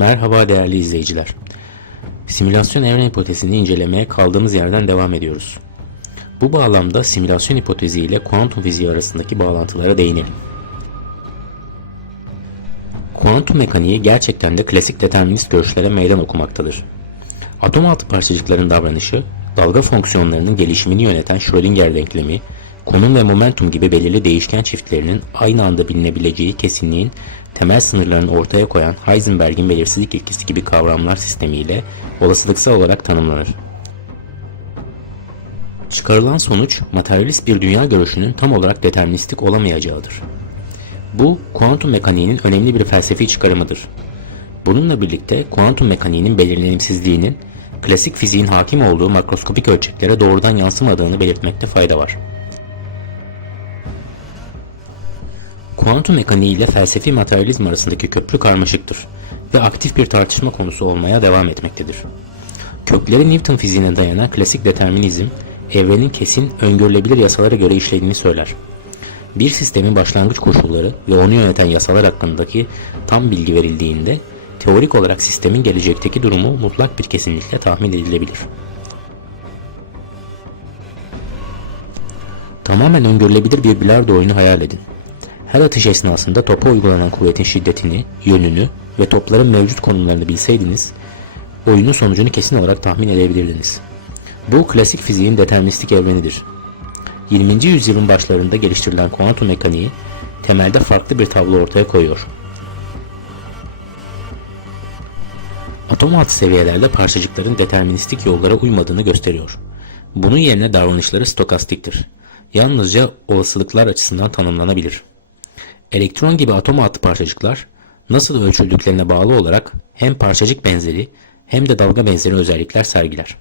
Merhaba değerli izleyiciler. Simülasyon evren hipotezini incelemeye kaldığımız yerden devam ediyoruz. Bu bağlamda simülasyon hipotezi ile kuantum fiziği arasındaki bağlantılara değinelim. Kuantum mekaniği gerçekten de klasik determinist görüşlere meydan okumaktadır. Atom altı parçacıkların davranışı, dalga fonksiyonlarının gelişimini yöneten Schrödinger denklemi, konum ve momentum gibi belirli değişken çiftlerinin aynı anda bilinebileceği kesinliğin temel sınırlarını ortaya koyan Heisenberg'in belirsizlik ilkesi gibi kavramlar sistemiyle olasılıksal olarak tanımlanır. Çıkarılan sonuç, materyalist bir dünya görüşünün tam olarak deterministik olamayacağıdır. Bu, kuantum mekaniğinin önemli bir felsefi çıkarımıdır. Bununla birlikte kuantum mekaniğinin belirlenimsizliğinin klasik fiziğin hakim olduğu makroskopik ölçeklere doğrudan yansımadığını belirtmekte fayda var. Kuantum mekaniği ile felsefi materyalizm arasındaki köprü karmaşıktır ve aktif bir tartışma konusu olmaya devam etmektedir. Kökleri Newton fiziğine dayanan klasik determinizm, evrenin kesin, öngörülebilir yasalara göre işlediğini söyler. Bir sistemin başlangıç koşulları ve onu yöneten yasalar hakkındaki tam bilgi verildiğinde, teorik olarak sistemin gelecekteki durumu mutlak bir kesinlikle tahmin edilebilir. Tamamen öngörülebilir bir bilardo oyunu hayal edin. Her atış esnasında topa uygulanan kuvvetin şiddetini, yönünü ve topların mevcut konumlarını bilseydiniz, oyunun sonucunu kesin olarak tahmin edebilirdiniz. Bu klasik fiziğin deterministik evrenidir. 20. yüzyılın başlarında geliştirilen kuantum mekaniği temelde farklı bir tablo ortaya koyuyor. Atom altı seviyelerde parçacıkların deterministik yollara uymadığını gösteriyor. Bunun yerine davranışları stokastiktir. Yalnızca olasılıklar açısından tanımlanabilir. Elektron gibi atom altı parçacıklar nasıl ölçüldüklerine bağlı olarak hem parçacık benzeri hem de dalga benzeri özellikler sergiler.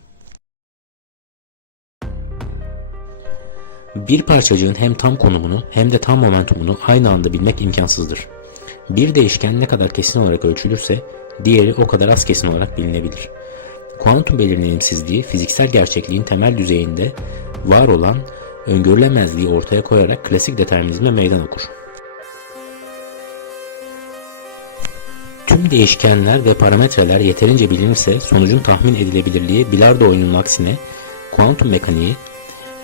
Bir parçacığın hem tam konumunu hem de tam momentumunu aynı anda bilmek imkansızdır. Bir değişken ne kadar kesin olarak ölçülürse diğeri o kadar az kesin olarak bilinebilir. Kuantum belirlenimsizliği fiziksel gerçekliğin temel düzeyinde var olan öngörülemezliği ortaya koyarak klasik determinizme meydan okur. Tüm değişkenler ve parametreler yeterince bilinirse sonucun tahmin edilebilirliği bilardo oyununun aksine kuantum mekaniği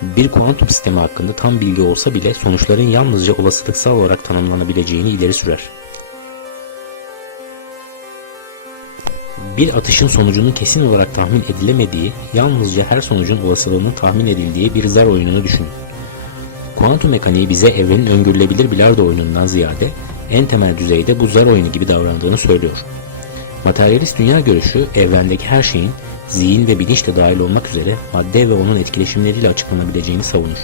bir kuantum sistemi hakkında tam bilgi olsa bile sonuçların yalnızca olasılıksal olarak tanımlanabileceğini ileri sürer. Bir atışın sonucunun kesin olarak tahmin edilemediği, yalnızca her sonucun olasılığının tahmin edildiği bir zar oyununu düşünün. Kuantum mekaniği bize evrenin öngörülebilir bilardo oyunundan ziyade en temel düzeyde bu zar oyunu gibi davrandığını söylüyor. Materyalist dünya görüşü evrendeki her şeyin zihin ve bilinç de dahil olmak üzere madde ve onun etkileşimleriyle açıklanabileceğini savunur.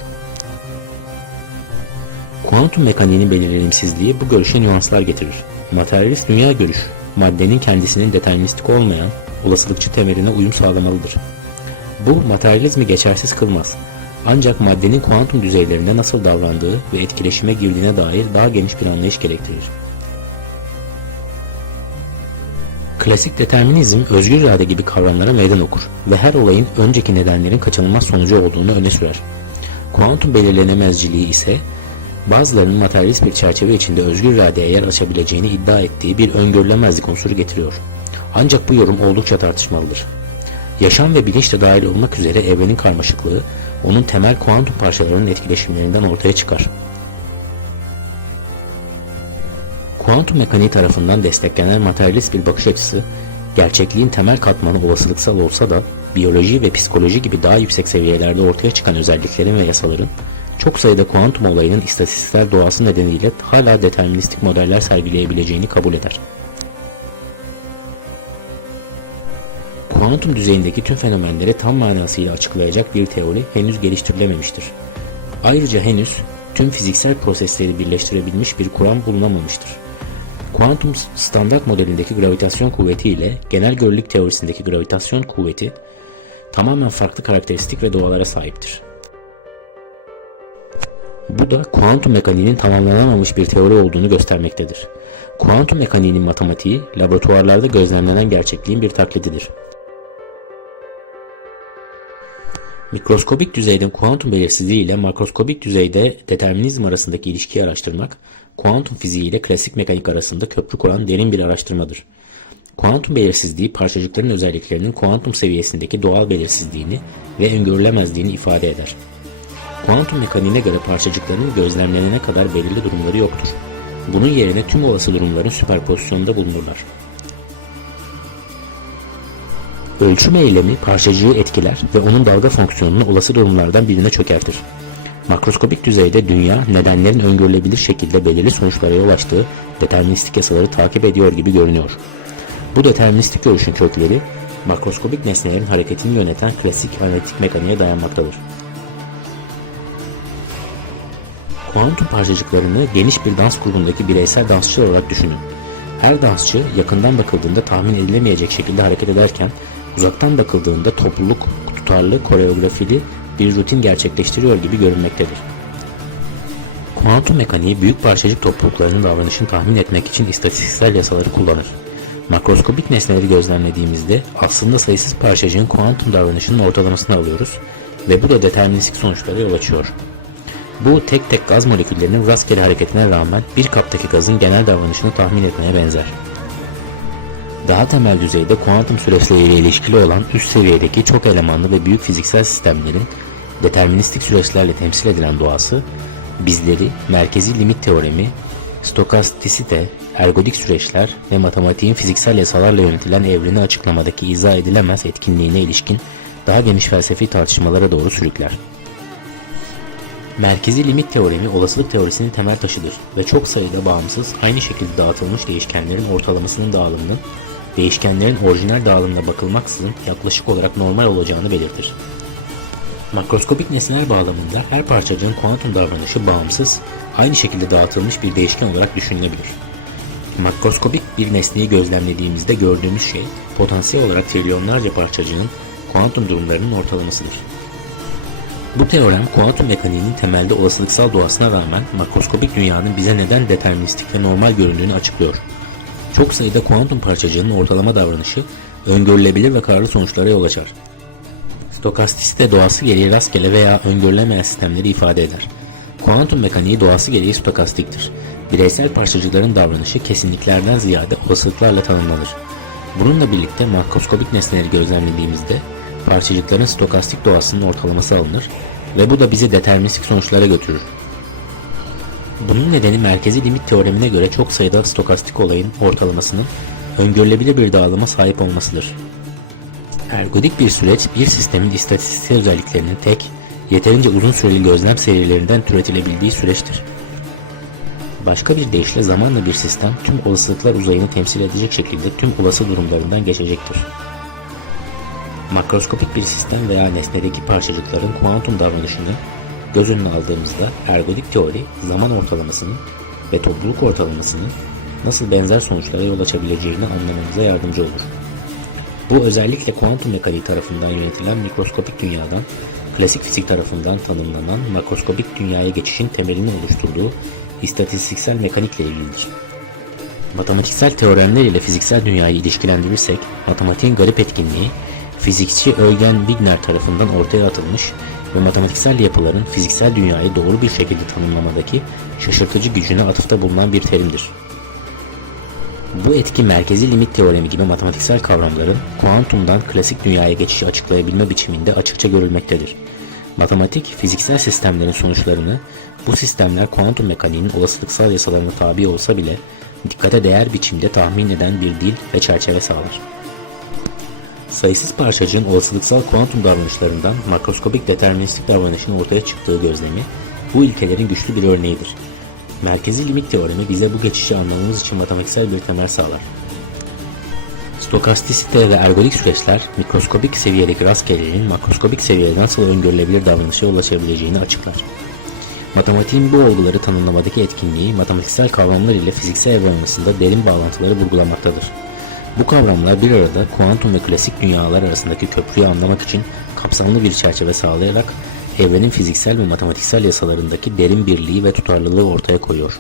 Kuantum mekaniğinin belirlenimsizliği bu görüşe nüanslar getirir. Materyalist dünya görüşü, maddenin kendisinin deterministik olmayan olasılıkçı temeline uyum sağlamalıdır. Bu materyalizmi geçersiz kılmaz. Ancak maddenin kuantum düzeylerinde nasıl davrandığı ve etkileşime girdiğine dair daha geniş bir anlayış gerektirir. Klasik determinizm özgür irade gibi kavramlara meydan okur ve her olayın önceki nedenlerin kaçınılmaz sonucu olduğunu öne sürer. Kuantum belirlenemezciliği ise bazılarının materyalist bir çerçeve içinde özgür iradeye yer açabileceğini iddia ettiği bir öngörülemezlik unsuru getiriyor. Ancak bu yorum oldukça tartışmalıdır. Yaşam ve bilinç de dahil olmak üzere evrenin karmaşıklığı, onun temel kuantum parçalarının etkileşimlerinden ortaya çıkar. Kuantum mekaniği tarafından desteklenen materyalist bir bakış açısı, gerçekliğin temel katmanı olasılıksal olsa da, biyoloji ve psikoloji gibi daha yüksek seviyelerde ortaya çıkan özelliklerin ve yasaların, çok sayıda kuantum olayının istatistiksel doğası nedeniyle hala deterministik modeller sergileyebileceğini kabul eder. Kuantum düzeyindeki tüm fenomenleri tam manasıyla açıklayacak bir teori henüz geliştirilememiştir. Ayrıca henüz tüm fiziksel prosesleri birleştirebilmiş bir kuram bulunamamıştır. Kuantum standart modelindeki gravitasyon kuvveti ile genel görelilik teorisindeki gravitasyon kuvveti tamamen farklı karakteristik ve doğalara sahiptir. Bu da kuantum mekaniğinin tamamlanamamış bir teori olduğunu göstermektedir. Kuantum mekaniğinin matematiği, laboratuvarlarda gözlemlenen gerçekliğin bir taklididir. Mikroskobik düzeyde kuantum belirsizliği ile makroskobik düzeyde determinizm arasındaki ilişkiyi araştırmak, kuantum fiziği ile klasik mekanik arasında köprü kuran derin bir araştırmadır. Kuantum belirsizliği parçacıkların özelliklerinin kuantum seviyesindeki doğal belirsizliğini ve öngörülemezliğini ifade eder. Kuantum mekaniğine göre parçacıkların gözlemlenene kadar belirli durumları yoktur. Bunun yerine tüm olası durumların süperpozisyonunda bulunurlar. Ölçüm eylemi parçacığı etkiler ve onun dalga fonksiyonunu olası durumlardan birine çökertir. Makroskopik düzeyde dünya, nedenlerin öngörülebilir şekilde belirli sonuçlara yol açtığı deterministik yasaları takip ediyor gibi görünüyor. Bu deterministik görüşün kökleri, makroskopik nesnelerin hareketini yöneten klasik analitik mekaniğe dayanmaktadır. Kuantum parçacıklarını geniş bir dans grubundaki bireysel dansçılar olarak düşünün. Her dansçı yakından bakıldığında tahmin edilemeyecek şekilde hareket ederken, uzaktan bakıldığında topluluk, tutarlı, koreografili bir rutin gerçekleştiriyor gibi görünmektedir. Kuantum mekaniği büyük parçacık topluluklarının davranışını tahmin etmek için istatistiksel yasaları kullanır. Makroskopik nesneleri gözlemlediğimizde aslında sayısız parçacığın kuantum davranışının ortalamasını alıyoruz ve bu da deterministik sonuçlara yol açıyor. Bu tek tek gaz moleküllerinin rastgele hareketine rağmen bir kaptaki gazın genel davranışını tahmin etmeye benzer. Daha temel düzeyde kuantum süreçleriyle ilişkili olan üst seviyedeki çok elemanlı ve büyük fiziksel sistemlerin deterministik süreçlerle temsil edilen doğası, bizleri merkezi limit teoremi, stokastisite, ergodik süreçler ve matematiğin fiziksel yasalarla yönetilen evreni açıklamadaki izah edilemez etkinliğine ilişkin daha geniş felsefi tartışmalara doğru sürükler. Merkezi limit teoremi olasılık teorisinin temel taşıdır ve çok sayıda bağımsız, aynı şekilde dağıtılmış değişkenlerin ortalamasının dağılımının, değişkenlerin orijinal dağılımına bakılmaksızın yaklaşık olarak normal olacağını belirtir. Makroskopik nesneler bağlamında her parçacığın kuantum davranışı bağımsız, aynı şekilde dağıtılmış bir değişken olarak düşünülebilir. Makroskopik bir nesneyi gözlemlediğimizde gördüğümüz şey, potansiyel olarak trilyonlarca parçacığın kuantum durumlarının ortalamasıdır. Bu teorem, kuantum mekaniğinin temelde olasılıksal doğasına rağmen makroskopik dünyanın bize neden deterministik ve normal göründüğünü açıklıyor. Çok sayıda kuantum parçacığının ortalama davranışı, öngörülebilir ve kararlı sonuçlara yol açar. Stokastisite doğası gereği rastgele veya öngörülemeyen sistemleri ifade eder. Kuantum mekaniği doğası gereği stokastiktir. Bireysel parçacıkların davranışı kesinliklerden ziyade olasılıklarla tanımlanır. Bununla birlikte makroskopik nesneleri gözlemlediğimizde parçacıkların stokastik doğasının ortalaması alınır ve bu da bizi deterministik sonuçlara götürür. Bunun nedeni merkezi limit teoremine göre çok sayıda stokastik olayın ortalamasının öngörülebilir bir dağılıma sahip olmasıdır. Ergodik bir süreç, bir sistemin istatistiksel özelliklerinin tek, yeterince uzun süreli gözlem serilerinden türetilebildiği süreçtir. Başka bir deyişle zamanla bir sistem tüm olasılıklar uzayını temsil edecek şekilde tüm olası durumlarından geçecektir. Makroskopik bir sistem veya nesnedeki parçacıkların kuantum davranışını göz önüne aldığımızda ergodik teori, zaman ortalamasının ve topluluk ortalamasının nasıl benzer sonuçlara yol açabileceğini anlamamıza yardımcı olur. Bu özellikle kuantum mekaniği tarafından yönetilen mikroskopik dünyadan, klasik fizik tarafından tanımlanan makroskopik dünyaya geçişin temelini oluşturduğu istatistiksel mekanikle ilgilidir. Matematiksel teoremler ile fiziksel dünyayı ilişkilendirirsek, matematiğin garip etkinliği, fizikçi Eugen Wigner tarafından ortaya atılmış ve matematiksel yapıların fiziksel dünyayı doğru bir şekilde tanımlamadaki şaşırtıcı gücüne atıfta bulunan bir terimdir. Bu etki merkezi limit teoremi gibi matematiksel kavramların kuantumdan klasik dünyaya geçişi açıklayabilme biçiminde açıkça görülmektedir. Matematik, fiziksel sistemlerin sonuçlarını, bu sistemler kuantum mekaniğinin olasılıksal yasalarına tabi olsa bile dikkate değer biçimde tahmin eden bir dil ve çerçeve sağlar. Sayısız parçacığın olasılıksal kuantum davranışlarından makroskopik deterministik davranışın ortaya çıktığı gözlemi, bu ilkelerin güçlü bir örneğidir. Merkezi limit teoremi bize bu geçişi anlamamız için matematiksel bir temel sağlar. Stokastisite ve ergodik süreçler, mikroskopik seviyedeki rastgeleliğin makroskopik seviyede nasıl öngörülebilir davranışa ulaşabileceğini açıklar. Matematiğin bu olguları tanımlamadaki etkinliği, matematiksel kavramlar ile fiziksel evren arasında derin bağlantıları vurgulamaktadır. Bu kavramlar bir arada kuantum ve klasik dünyalar arasındaki köprüyü anlamak için kapsamlı bir çerçeve sağlayarak evrenin fiziksel ve matematiksel yasalarındaki derin birliği ve tutarlılığı ortaya koyuyor.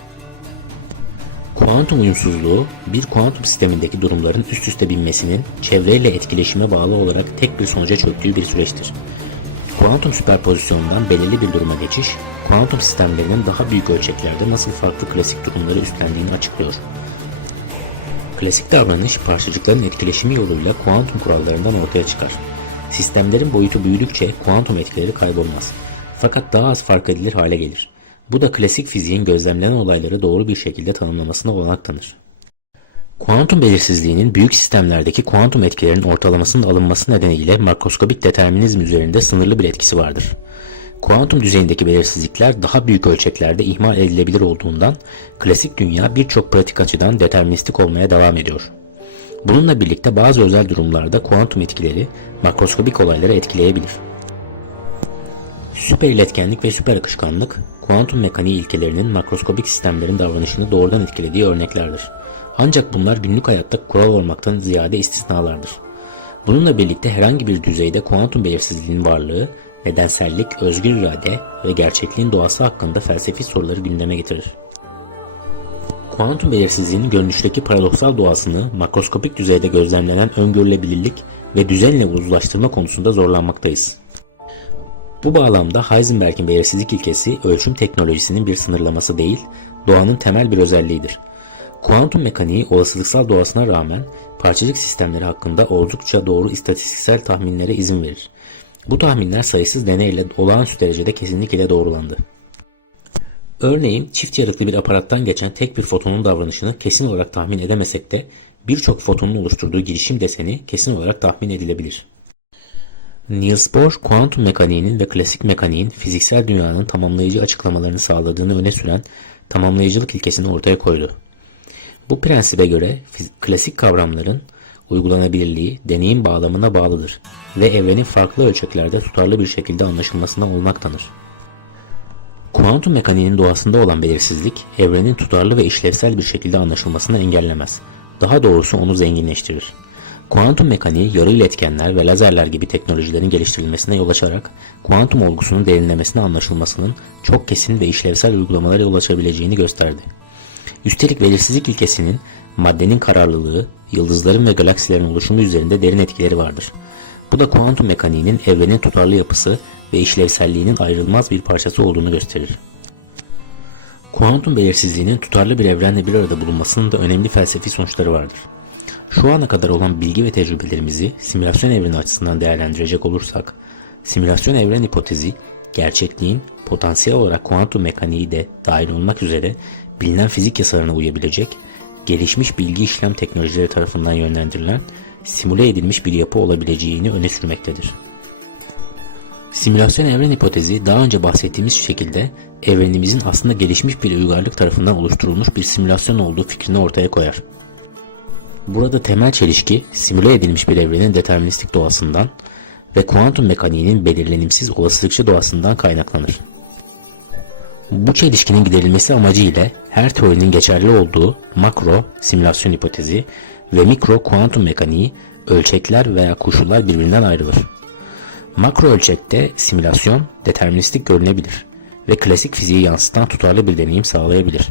Kuantum uyumsuzluğu, bir kuantum sistemindeki durumların üst üste binmesinin çevreyle etkileşime bağlı olarak tek bir sonuca çöktüğü bir süreçtir. Kuantum süperpozisyonundan belirli bir duruma geçiş, kuantum sistemlerinin daha büyük ölçeklerde nasıl farklı klasik durumları üstlendiğini açıklıyor. Klasik davranış parçacıkların etkileşimi yoluyla kuantum kurallarından ortaya çıkar. Sistemlerin boyutu büyüdükçe kuantum etkileri kaybolmaz. Fakat daha az fark edilir hale gelir. Bu da klasik fiziğin gözlemlenen olayları doğru bir şekilde tanımlamasına olanak tanır. Kuantum belirsizliğinin büyük sistemlerdeki kuantum etkilerinin ortalamasının alınması nedeniyle makroskobik determinizm üzerinde sınırlı bir etkisi vardır. Kuantum düzeyindeki belirsizlikler daha büyük ölçeklerde ihmal edilebilir olduğundan klasik dünya birçok pratik açıdan deterministik olmaya devam ediyor. Bununla birlikte bazı özel durumlarda kuantum etkileri makroskobik olayları etkileyebilir. Süper iletkenlik ve süper akışkanlık, kuantum mekaniği ilkelerinin makroskobik sistemlerin davranışını doğrudan etkilediği örneklerdir. Ancak bunlar günlük hayatta kural olmaktan ziyade istisnalardır. Bununla birlikte herhangi bir düzeyde kuantum belirsizliğinin varlığı, nedensellik, özgür irade ve gerçekliğin doğası hakkında felsefi soruları gündeme getirir. Kuantum belirsizliğinin görünüşteki paradoksal doğasını makroskopik düzeyde gözlemlenen öngörülebilirlik ve düzenle uzlaştırma konusunda zorlanmaktayız. Bu bağlamda Heisenberg'in belirsizlik ilkesi ölçüm teknolojisinin bir sınırlaması değil, doğanın temel bir özelliğidir. Kuantum mekaniği olasılıksal doğasına rağmen parçacık sistemleri hakkında oldukça doğru istatistiksel tahminlere izin verir. Bu tahminler sayısız deneyle olağanüstü derecede kesinlikle doğrulandı. Örneğin çift yarıklı bir aparattan geçen tek bir fotonun davranışını kesin olarak tahmin edemesek de birçok fotonun oluşturduğu girişim deseni kesin olarak tahmin edilebilir. Niels Bohr, kuantum mekaniğinin ve klasik mekaniğin fiziksel dünyanın tamamlayıcı açıklamalarını sağladığını öne süren tamamlayıcılık ilkesini ortaya koydu. Bu prensibe göre klasik kavramların uygulanabilirliği deneyim bağlamına bağlıdır ve evrenin farklı ölçeklerde tutarlı bir şekilde anlaşılmasına olanak tanır. Kuantum mekaniğinin doğasında olan belirsizlik, evrenin tutarlı ve işlevsel bir şekilde anlaşılmasını engellemez. Daha doğrusu onu zenginleştirir. Kuantum mekaniği, yarı iletkenler ve lazerler gibi teknolojilerin geliştirilmesine yol açarak, kuantum olgusunun derinlemesine anlaşılmasının çok kesin ve işlevsel uygulamalara yol açabileceğini gösterdi. Üstelik belirsizlik ilkesinin, maddenin kararlılığı, yıldızların ve galaksilerin oluşumu üzerinde derin etkileri vardır. Bu da kuantum mekaniğinin evrenin tutarlı yapısı ve işlevselliğinin ayrılmaz bir parçası olduğunu gösterir. Kuantum belirsizliğinin tutarlı bir evrenle bir arada bulunmasının da önemli felsefi sonuçları vardır. Şu ana kadar olan bilgi ve tecrübelerimizi simülasyon evreni açısından değerlendirecek olursak, simülasyon evren hipotezi, gerçekliğin potansiyel olarak kuantum mekaniği de dahil olmak üzere bilinen fizik yasalarına uyabilecek, gelişmiş bilgi işlem teknolojileri tarafından yönlendirilen, simüle edilmiş bir yapı olabileceğini öne sürmektedir. Simülasyon evren hipotezi daha önce bahsettiğimiz şekilde evrenimizin aslında gelişmiş bir uygarlık tarafından oluşturulmuş bir simülasyon olduğu fikrini ortaya koyar. Burada temel çelişki simüle edilmiş bir evrenin deterministik doğasından ve kuantum mekaniğinin belirlenimsiz olasılıkçı doğasından kaynaklanır. Bu çelişkinin giderilmesi amacıyla her teorinin geçerli olduğu makro simülasyon hipotezi ve mikro kuantum mekaniği ölçekler veya koşullar birbirinden ayrılır. Makro ölçekte simülasyon deterministik görünebilir ve klasik fiziği yansıtan tutarlı bir deneyim sağlayabilir.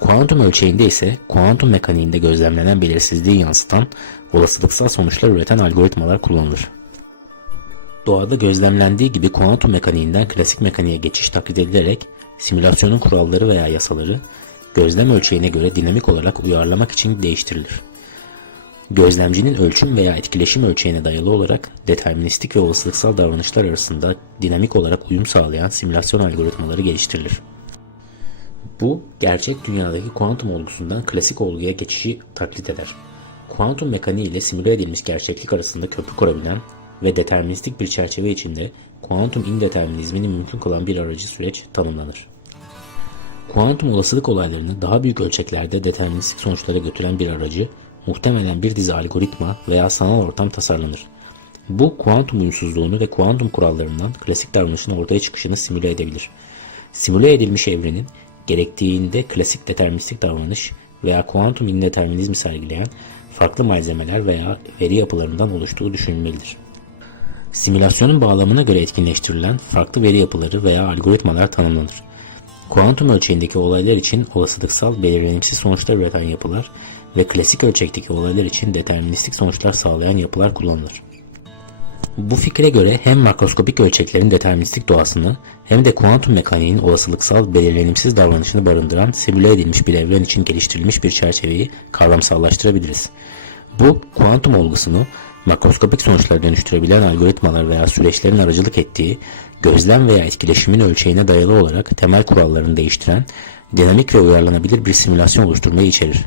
Kuantum ölçeğinde ise kuantum mekaniğinde gözlemlenen belirsizliği yansıtan olasılıksal sonuçlar üreten algoritmalar kullanılır. Doğada gözlemlendiği gibi kuantum mekaniğinden klasik mekaniğe geçiş taklit edilerek simülasyonun kuralları veya yasaları gözlem ölçeğine göre dinamik olarak uyarlamak için değiştirilir. Gözlemcinin ölçüm veya etkileşim ölçeğine dayalı olarak deterministik ve olasılıksal davranışlar arasında dinamik olarak uyum sağlayan simülasyon algoritmaları geliştirilir. Bu, gerçek dünyadaki kuantum olgusundan klasik olguya geçişi taklit eder. Kuantum mekaniği ile simüle edilmiş gerçeklik arasında köprü kurabilen ve deterministik bir çerçeve içinde kuantum indeterminizmini mümkün kılan bir aracı süreç tanımlanır. Kuantum olasılık olaylarını daha büyük ölçeklerde deterministik sonuçlara götüren bir aracı, muhtemelen bir dizi algoritma veya sanal ortam tasarlanır. Bu, kuantum uyumsuzluğunu ve kuantum kurallarından klasik davranışın ortaya çıkışını simüle edebilir. Simüle edilmiş evrenin, gerektiğinde klasik deterministik davranış veya kuantum indeterminizmi sergileyen farklı malzemeler veya veri yapılarından oluştuğu düşünülmelidir. Simülasyonun bağlamına göre etkinleştirilen farklı veri yapıları veya algoritmalar tanımlanır. Kuantum ölçeğindeki olaylar için olasılıksal belirlenimsiz sonuçlar üreten yapılar ve klasik ölçekteki olaylar için deterministik sonuçlar sağlayan yapılar kullanılır. Bu fikre göre hem makroskopik ölçeklerin deterministik doğasını hem de kuantum mekaniğinin olasılıksal belirlenimsiz davranışını barındıran simüle edilmiş bir evren için geliştirilmiş bir çerçeveyi kavramsallaştırabiliriz. Bu kuantum olgusunu makroskopik sonuçlara dönüştürebilen algoritmalar veya süreçlerin aracılık ettiği gözlem veya etkileşimin ölçeğine dayalı olarak temel kurallarını değiştiren dinamik ve uyarlanabilir bir simülasyon oluşturmayı içerir.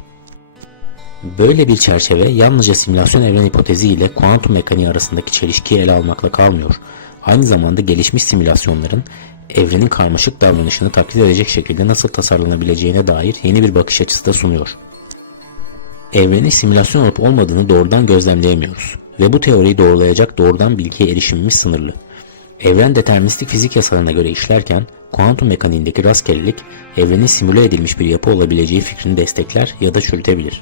Böyle bir çerçeve yalnızca simülasyon evren hipotezi ile kuantum mekaniği arasındaki çelişkiyi ele almakla kalmıyor. Aynı zamanda gelişmiş simülasyonların evrenin karmaşık davranışını taklit edecek şekilde nasıl tasarlanabileceğine dair yeni bir bakış açısı da sunuyor. Evrenin simülasyon olup olmadığını doğrudan gözlemleyemiyoruz ve bu teoriyi doğrulayacak doğrudan bilgiye erişimimiz sınırlı. Evren deterministik fizik yasalarına göre işlerken kuantum mekaniğindeki rastgelelik evrenin simüle edilmiş bir yapı olabileceği fikrini destekler ya da çürütebilir.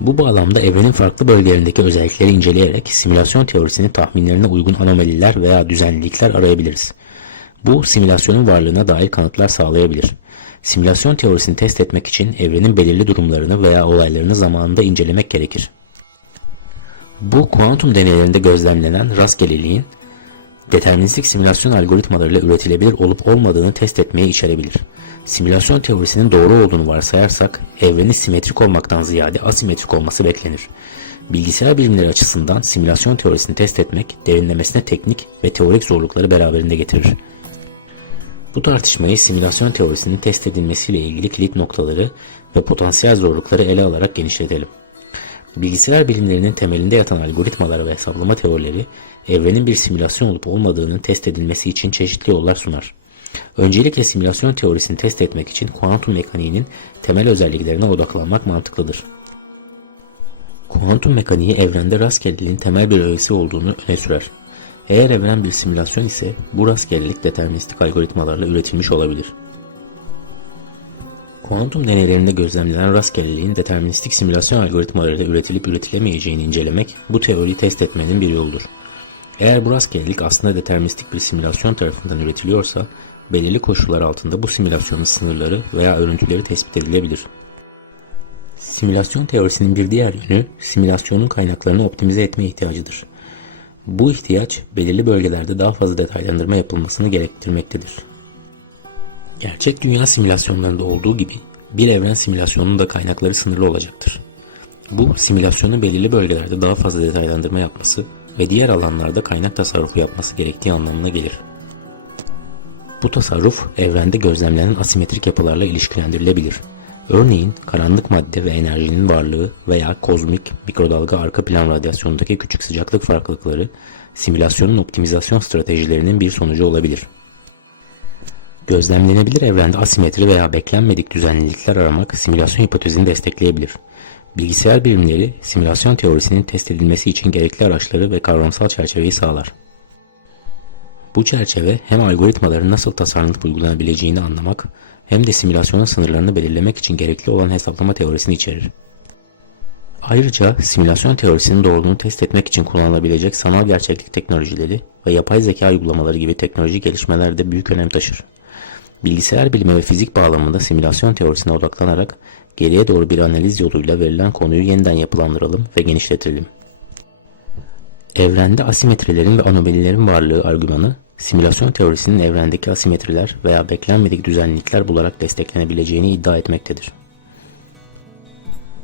Bu bağlamda evrenin farklı bölgelerindeki özellikleri inceleyerek simülasyon teorisinin tahminlerine uygun anomaliler veya düzenlilikler arayabiliriz. Bu simülasyonun varlığına dair kanıtlar sağlayabilir. Simülasyon teorisini test etmek için evrenin belirli durumlarını veya olaylarını zamanında incelemek gerekir. Bu kuantum deneylerinde gözlemlenen rastgeleliğin deterministik simülasyon algoritmalarıyla üretilebilir olup olmadığını test etmeyi içerebilir. Simülasyon teorisinin doğru olduğunu varsayarsak evrenin simetrik olmaktan ziyade asimetrik olması beklenir. Bilgisayar bilimleri açısından simülasyon teorisini test etmek derinlemesine teknik ve teorik zorlukları beraberinde getirir. Bu tartışmayı simülasyon teorisinin test edilmesiyle ilgili kilit noktaları ve potansiyel zorlukları ele alarak genişletelim. Bilgisayar bilimlerinin temelinde yatan algoritmalar ve hesaplama teorileri, evrenin bir simülasyon olup olmadığının test edilmesi için çeşitli yollar sunar. Öncelikle simülasyon teorisini test etmek için kuantum mekaniğinin temel özelliklerine odaklanmak mantıklıdır. Kuantum mekaniği evrende rastgeleliğin temel bir öğesi olduğunu öne sürer. Eğer evren bir simülasyon ise bu rastgelelik deterministik algoritmalarla üretilmiş olabilir. Kuantum deneylerinde gözlemlenen rastgeleliğin deterministik simülasyon algoritmalarıyla üretilip üretilemeyeceğini incelemek bu teoriyi test etmenin bir yoludur. Eğer bu rastgelelik aslında deterministik bir simülasyon tarafından üretiliyorsa, belirli koşullar altında bu simülasyonun sınırları veya örüntüleri tespit edilebilir. Simülasyon teorisinin bir diğer yönü, simülasyonun kaynaklarını optimize etme ihtiyacıdır. Bu ihtiyaç, belirli bölgelerde daha fazla detaylandırma yapılmasını gerektirmektedir. Gerçek dünya simülasyonlarında olduğu gibi, bir evren simülasyonunun da kaynakları sınırlı olacaktır. Bu, simülasyonun belirli bölgelerde daha fazla detaylandırma yapması ve diğer alanlarda kaynak tasarrufu yapması gerektiği anlamına gelir. Bu tasarruf, evrende gözlemlenen asimetrik yapılarla ilişkilendirilebilir. Örneğin, karanlık madde ve enerjinin varlığı veya kozmik mikrodalga arka plan radyasyonundaki küçük sıcaklık farklılıkları, simülasyonun optimizasyon stratejilerinin bir sonucu olabilir. Gözlemlenebilir evrende asimetri veya beklenmedik düzenlilikler aramak simülasyon hipotezini destekleyebilir. Bilgisayar bilimleri, simülasyon teorisinin test edilmesi için gerekli araçları ve kavramsal çerçeveyi sağlar. Bu çerçeve hem algoritmaların nasıl tasarlanıp uygulanabileceğini anlamak hem de simülasyonun sınırlarını belirlemek için gerekli olan hesaplama teorisini içerir. Ayrıca simülasyon teorisinin doğruluğunu test etmek için kullanılabilecek sanal gerçeklik teknolojileri ve yapay zeka uygulamaları gibi teknolojik gelişmeler de büyük önem taşır. Bilgisayar bilimi ve fizik bağlamında simülasyon teorisine odaklanarak geriye doğru bir analiz yoluyla verilen konuyu yeniden yapılandıralım ve genişletelim. Evrende asimetrilerin ve anomalilerin varlığı argümanı, simülasyon teorisinin evrendeki asimetriler veya beklenmedik düzenlilikler bularak desteklenebileceğini iddia etmektedir.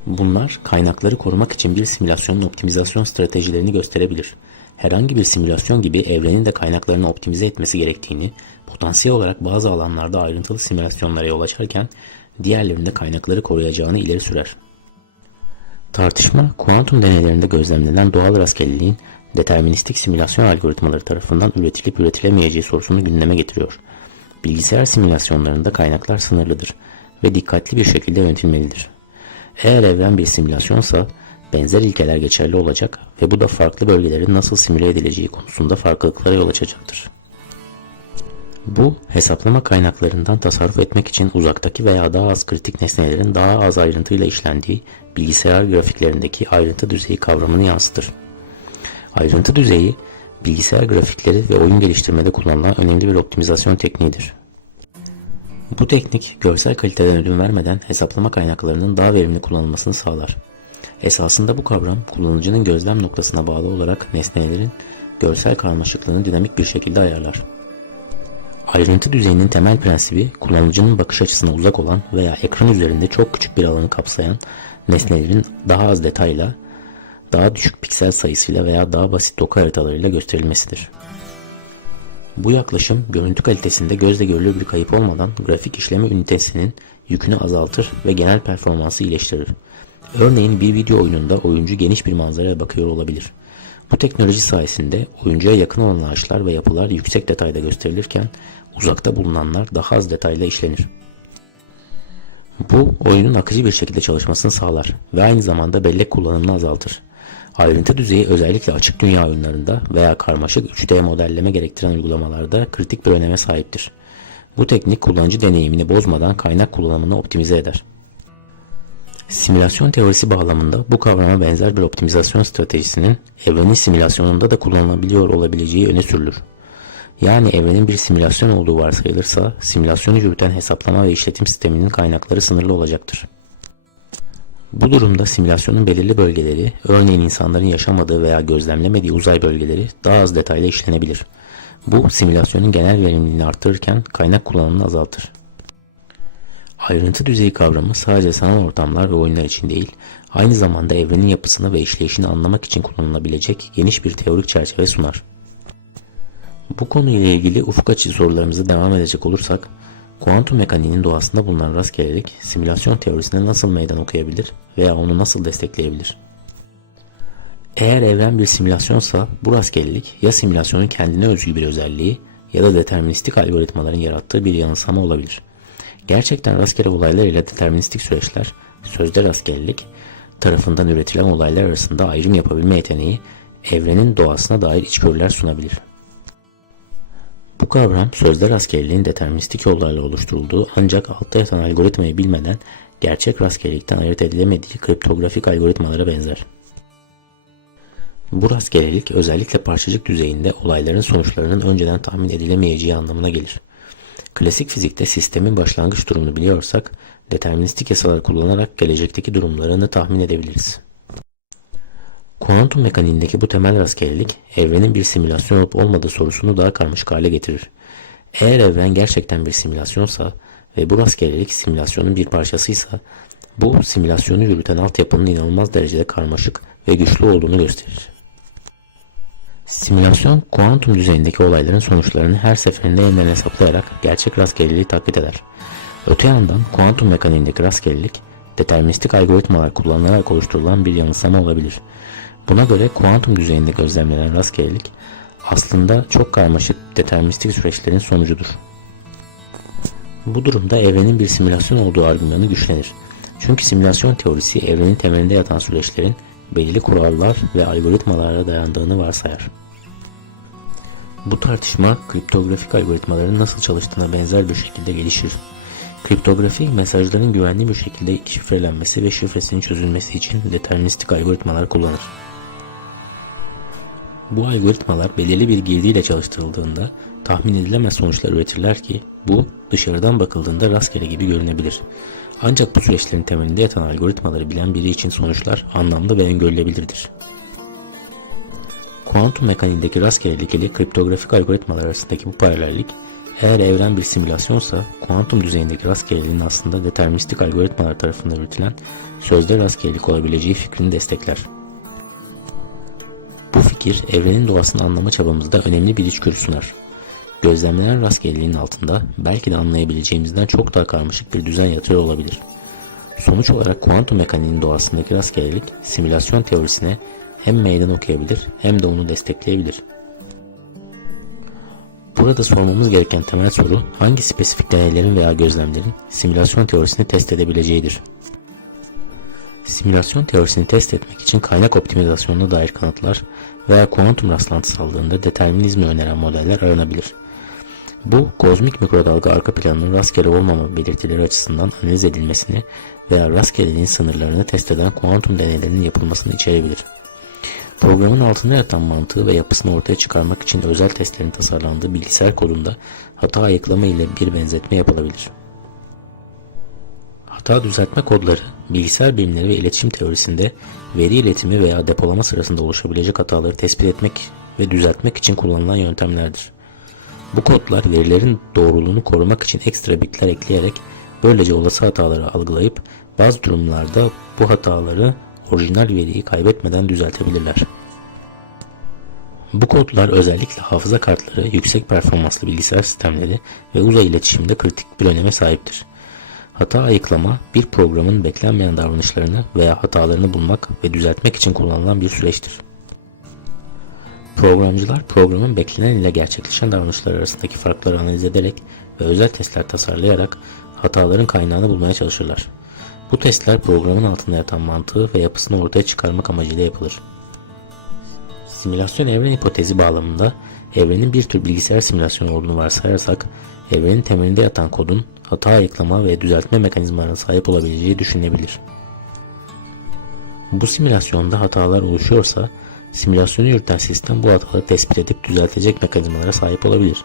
Bunlar, kaynakları korumak için bir simülasyonun optimizasyon stratejilerini gösterebilir. Herhangi bir simülasyon gibi evrenin de kaynaklarını optimize etmesi gerektiğini, potansiyel olarak bazı alanlarda ayrıntılı simülasyonlara yol açarken, diğerlerinde kaynakları koruyacağını ileri sürer. Tartışma, kuantum deneylerinde gözlemlenen doğal rastgeleliğin deterministik simülasyon algoritmaları tarafından üretilip üretilemeyeceği sorusunu gündeme getiriyor. Bilgisayar simülasyonlarında kaynaklar sınırlıdır ve dikkatli bir şekilde yönetilmelidir. Eğer evren bir simülasyonsa, benzer ilkeler geçerli olacak ve bu da farklı bölgelerin nasıl simüle edileceği konusunda farklılıklara yol açacaktır. Bu, hesaplama kaynaklarından tasarruf etmek için uzaktaki veya daha az kritik nesnelerin daha az ayrıntıyla işlendiği bilgisayar grafiklerindeki ayrıntı düzeyi kavramını yansıtır. Ayrıntı düzeyi, bilgisayar grafikleri ve oyun geliştirmede kullanılan önemli bir optimizasyon tekniğidir. Bu teknik, görsel kaliteden ödün vermeden hesaplama kaynaklarının daha verimli kullanılmasını sağlar. Esasında bu kavram, kullanıcının gözlem noktasına bağlı olarak nesnelerin görsel karmaşıklığını dinamik bir şekilde ayarlar. Ayrıntı düzeyinin temel prensibi, kullanıcının bakış açısına uzak olan veya ekran üzerinde çok küçük bir alanı kapsayan nesnelerin daha az detayla, daha düşük piksel sayısıyla veya daha basit doku haritalarıyla gösterilmesidir. Bu yaklaşım, görüntü kalitesinde gözle görülür bir kayıp olmadan grafik işleme ünitesinin yükünü azaltır ve genel performansı iyileştirir. Örneğin bir video oyununda oyuncu geniş bir manzaraya bakıyor olabilir. Bu teknoloji sayesinde oyuncuya yakın olan ağaçlar ve yapılar yüksek detayda gösterilirken uzakta bulunanlar daha az detayla işlenir. Bu oyunun akıcı bir şekilde çalışmasını sağlar ve aynı zamanda bellek kullanımını azaltır. Ayrıntı düzeyi özellikle açık dünya oyunlarında veya karmaşık 3D modelleme gerektiren uygulamalarda kritik bir öneme sahiptir. Bu teknik kullanıcı deneyimini bozmadan kaynak kullanımını optimize eder. Simülasyon teorisi bağlamında bu kavrama benzer bir optimizasyon stratejisinin evrenin simülasyonunda da kullanılabiliyor olabileceği öne sürülür. Yani evrenin bir simülasyon olduğu varsayılırsa simülasyonu yürüten hesaplama ve işletim sisteminin kaynakları sınırlı olacaktır. Bu durumda simülasyonun belirli bölgeleri, örneğin insanların yaşamadığı veya gözlemlemediği uzay bölgeleri daha az detaylı işlenebilir. Bu simülasyonun genel verimliliğini artırırken kaynak kullanımını azaltır. Ayrıntı düzeyi kavramı sadece sanal ortamlar ve oyunlar için değil, aynı zamanda evrenin yapısını ve işleyişini anlamak için kullanılabilecek geniş bir teorik çerçeve sunar. Bu konuyla ilgili ufuk açıcı sorularımıza devam edecek olursak, kuantum mekaniğinin doğasında bulunan rastgelelik, simülasyon teorisine nasıl meydan okuyabilir veya onu nasıl destekleyebilir? Eğer evren bir simülasyonsa, bu rastgelelik ya simülasyonun kendine özgü bir özelliği ya da deterministik algoritmaların yarattığı bir yanılsama olabilir. Gerçekten rastgele olaylar ile deterministik süreçler, sözde rastgelelik, tarafından üretilen olaylar arasında ayrım yapabilme yeteneği, evrenin doğasına dair içgörüler sunabilir. Bu kavram sözde rastgeleliğin deterministik yollarla oluşturulduğu ancak altta yatan algoritmayı bilmeden gerçek rastgelelikten ayırt edilemediği kriptografik algoritmalara benzer. Bu rastgelelik özellikle parçacık düzeyinde olayların sonuçlarının önceden tahmin edilemeyeceği anlamına gelir. Klasik fizikte sistemin başlangıç durumunu biliyorsak, deterministik yasalar kullanarak gelecekteki durumlarını tahmin edebiliriz. Kuantum mekaniğindeki bu temel rastgelelik, evrenin bir simülasyon olup olmadığı sorusunu daha karmaşık hale getirir. Eğer evren gerçekten bir simülasyonsa ve bu rastgelelik simülasyonun bir parçasıysa, bu simülasyonu yürüten altyapının inanılmaz derecede karmaşık ve güçlü olduğunu gösterir. Simülasyon, kuantum düzeyindeki olayların sonuçlarını her seferinde yeniden hesaplayarak gerçek rastgeleliği taklit eder. Öte yandan kuantum mekaniğindeki rastgelelik, deterministik algoritmalar kullanılarak oluşturulan bir yanılsama olabilir. Buna göre kuantum düzeyinde gözlemlenen rastgelelik aslında çok karmaşık deterministik süreçlerin sonucudur. Bu durumda evrenin bir simülasyon olduğu argümanı güçlenir. Çünkü simülasyon teorisi evrenin temelinde yatan süreçlerin belirli kurallar ve algoritmalara dayandığını varsayar. Bu tartışma kriptografik algoritmaların nasıl çalıştığına benzer bir şekilde gelişir. Kriptografi, mesajların güvenli bir şekilde şifrelenmesi ve şifresinin çözülmesi için deterministik algoritmalar kullanır. Bu algoritmalar belirli bir girdiyle çalıştırıldığında tahmin edilemez sonuçlar üretirler ki bu dışarıdan bakıldığında rastgele gibi görünebilir. Ancak bu süreçlerin temelinde yatan algoritmaları bilen biri için sonuçlar anlamlı ve öngörülebilirdir. Kuantum mekaniğindeki rastgelelik ile kriptografik algoritmalar arasındaki bu paralellik, eğer evren bir simülasyonsa kuantum düzeyindeki rastgeleliğin aslında deterministik algoritmalar tarafından üretilen sözde rastgelelik olabileceği fikrini destekler. Bu fikir evrenin doğasını anlama çabamızda önemli bir içgörü sunar. Gözlemlenen rastgeleliğin altında belki de anlayabileceğimizden çok daha karmaşık bir düzen yatıyor olabilir. Sonuç olarak kuantum mekaniğinin doğasındaki rastgelelik simülasyon teorisine hem meydan okuyabilir hem de onu destekleyebilir. Burada sormamız gereken temel soru hangi spesifik deneylerin veya gözlemlerin simülasyon teorisini test edebileceğidir. Simülasyon teorisini test etmek için kaynak optimizasyonuna dair kanıtlar veya kuantum rastlantısallığında determinizmi öneren modeller aranabilir. Bu, kozmik mikrodalga arka planının rastgele olmama belirtileri açısından analiz edilmesini veya rastgeleliğin sınırlarını test eden kuantum deneylerinin yapılmasını içerebilir. Programın altında yatan mantığı ve yapısını ortaya çıkarmak için özel testlerin tasarlandığı bilgisayar kodunda hata ayıklama ile bir benzetme yapılabilir. Hata düzeltme kodları, bilgisayar bilimleri ve iletişim teorisinde veri iletimi veya depolama sırasında oluşabilecek hataları tespit etmek ve düzeltmek için kullanılan yöntemlerdir. Bu kodlar verilerin doğruluğunu korumak için ekstra bitler ekleyerek böylece olası hataları algılayıp bazı durumlarda bu hataları orijinal veriyi kaybetmeden düzeltebilirler. Bu kodlar özellikle hafıza kartları, yüksek performanslı bilgisayar sistemleri ve uzay iletişiminde kritik bir öneme sahiptir. Hata ayıklama, bir programın beklenmeyen davranışlarını veya hatalarını bulmak ve düzeltmek için kullanılan bir süreçtir. Programcılar programın beklenen ile gerçekleşen davranışlar arasındaki farkları analiz ederek ve özel testler tasarlayarak hataların kaynağını bulmaya çalışırlar. Bu testler programın altında yatan mantığı ve yapısını ortaya çıkarmak amacıyla yapılır. Simülasyon evren hipotezi bağlamında evrenin bir tür bilgisayar simülasyonu olduğunu varsayarsak, evrenin temelinde yatan kodun hata ayıklama ve düzeltme mekanizmalarına sahip olabileceği düşünülebilir. Bu simülasyonda hatalar oluşuyorsa, simülasyonu yürüten sistem bu hataları tespit edip düzeltecek mekanizmalara sahip olabilir.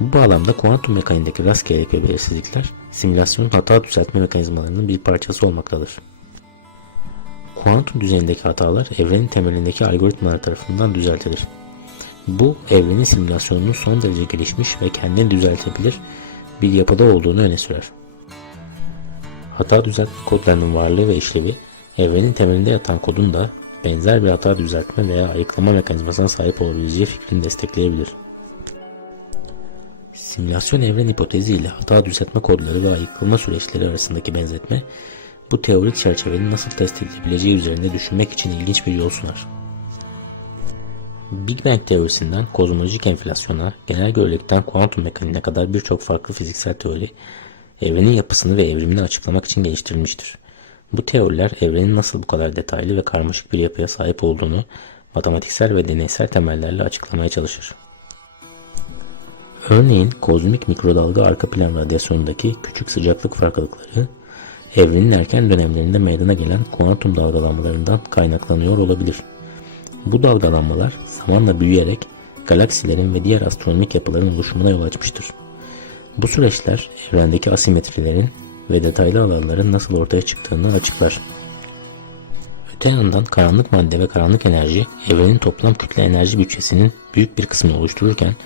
Bu bağlamda kuantum mekaniğindeki rastgelelik ve belirsizlikler, simülasyonun hata düzeltme mekanizmalarının bir parçası olmaktadır. Kuantum düzeyindeki hatalar evrenin temelindeki algoritmalar tarafından düzeltilir. Bu, evrenin simülasyonunun son derece gelişmiş ve kendini düzeltebilir bir yapıda olduğunu öne sürer. Hata düzeltme kodlarının varlığı ve işlevi, evrenin temelinde yatan kodun da benzer bir hata düzeltme veya ayıklama mekanizmasına sahip olabileceği fikrini destekleyebilir. Simülasyon evren hipotezi ile hata düzeltme kodları ve ayıklama süreçleri arasındaki benzetme, bu teorik çerçevenin nasıl test edilebileceği üzerinde düşünmek için ilginç bir yol sunar. Big Bang teorisinden kozmolojik enflasyona, genel görelilikten kuantum mekaniğine kadar birçok farklı fiziksel teori, evrenin yapısını ve evrimini açıklamak için geliştirilmiştir. Bu teoriler evrenin nasıl bu kadar detaylı ve karmaşık bir yapıya sahip olduğunu matematiksel ve deneysel temellerle açıklamaya çalışır. Örneğin kozmik mikrodalga arka plan radyasyonundaki küçük sıcaklık farklılıkları, evrenin erken dönemlerinde meydana gelen kuantum dalgalanmalarından kaynaklanıyor olabilir. Bu dalgalanmalar zamanla büyüyerek galaksilerin ve diğer astronomik yapıların oluşumuna yol açmıştır. Bu süreçler evrendeki asimetrilerin ve detaylı alanların nasıl ortaya çıktığını açıklar. Öte yandan karanlık madde ve karanlık enerji evrenin toplam kütle enerji bütçesinin büyük bir kısmını oluştururken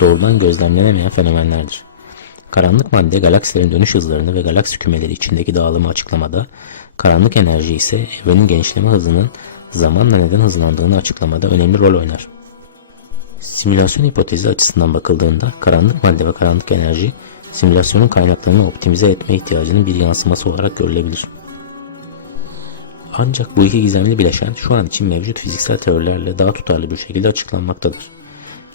doğrudan gözlemlenemeyen fenomenlerdir. Karanlık madde galaksilerin dönüş hızlarını ve galaksi kümeleri içindeki dağılımı açıklamada, karanlık enerji ise evrenin genişleme hızının zamanla neden hızlandığını açıklamada önemli rol oynar. Simülasyon hipotezi açısından bakıldığında karanlık madde ve karanlık enerji simülasyonun kaynaklarını optimize etme ihtiyacının bir yansıması olarak görülebilir. Ancak bu iki gizemli bileşen şu an için mevcut fiziksel teorilerle daha tutarlı bir şekilde açıklanmaktadır.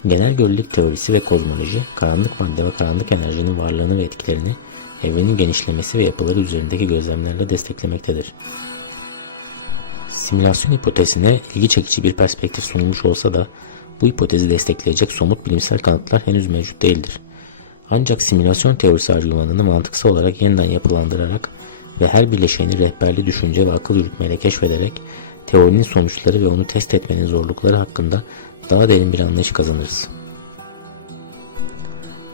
Genel görelilik teorisi ve kozmoloji, karanlık madde ve karanlık enerjinin varlığını ve etkilerini evrenin genişlemesi ve yapıları üzerindeki gözlemlerle desteklemektedir. Simülasyon hipotezine ilgi çekici bir perspektif sunulmuş olsa da bu hipotezi destekleyecek somut bilimsel kanıtlar henüz mevcut değildir. Ancak simülasyon teorisi argümanını mantıksal olarak yeniden yapılandırarak ve her bileşeni rehberli düşünce ve akıl yürütmeyle keşfederek teorinin sonuçları ve onu test etmenin zorlukları hakkında daha derin bir anlayış kazanırız.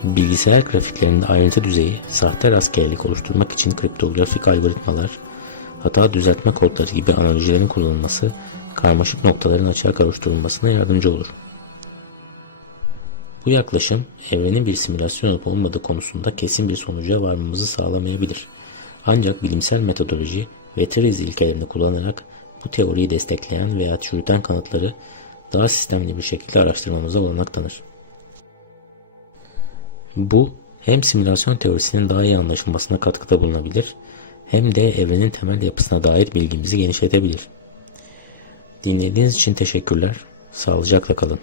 Bilgisayar grafiklerinde ayrıntı düzeyi, sahte rastgelelik oluşturmak için kriptografik algoritmalar, hata düzeltme kodları gibi analojilerin kullanılması, karmaşık noktaların açığa kavuşturulmasına yardımcı olur. Bu yaklaşım, evrenin bir simülasyon olup olmadığı konusunda kesin bir sonuca varmamızı sağlamayabilir. Ancak bilimsel metodoloji ve teoriz ilkelerini kullanarak bu teoriyi destekleyen veya çürüten kanıtları daha sistemli bir şekilde araştırmamıza olanak tanır. Bu, hem simülasyon teorisinin daha iyi anlaşılmasına katkıda bulunabilir, hem de evrenin temel yapısına dair bilgimizi genişletebilir. Dinlediğiniz için teşekkürler, sağlıcakla kalın.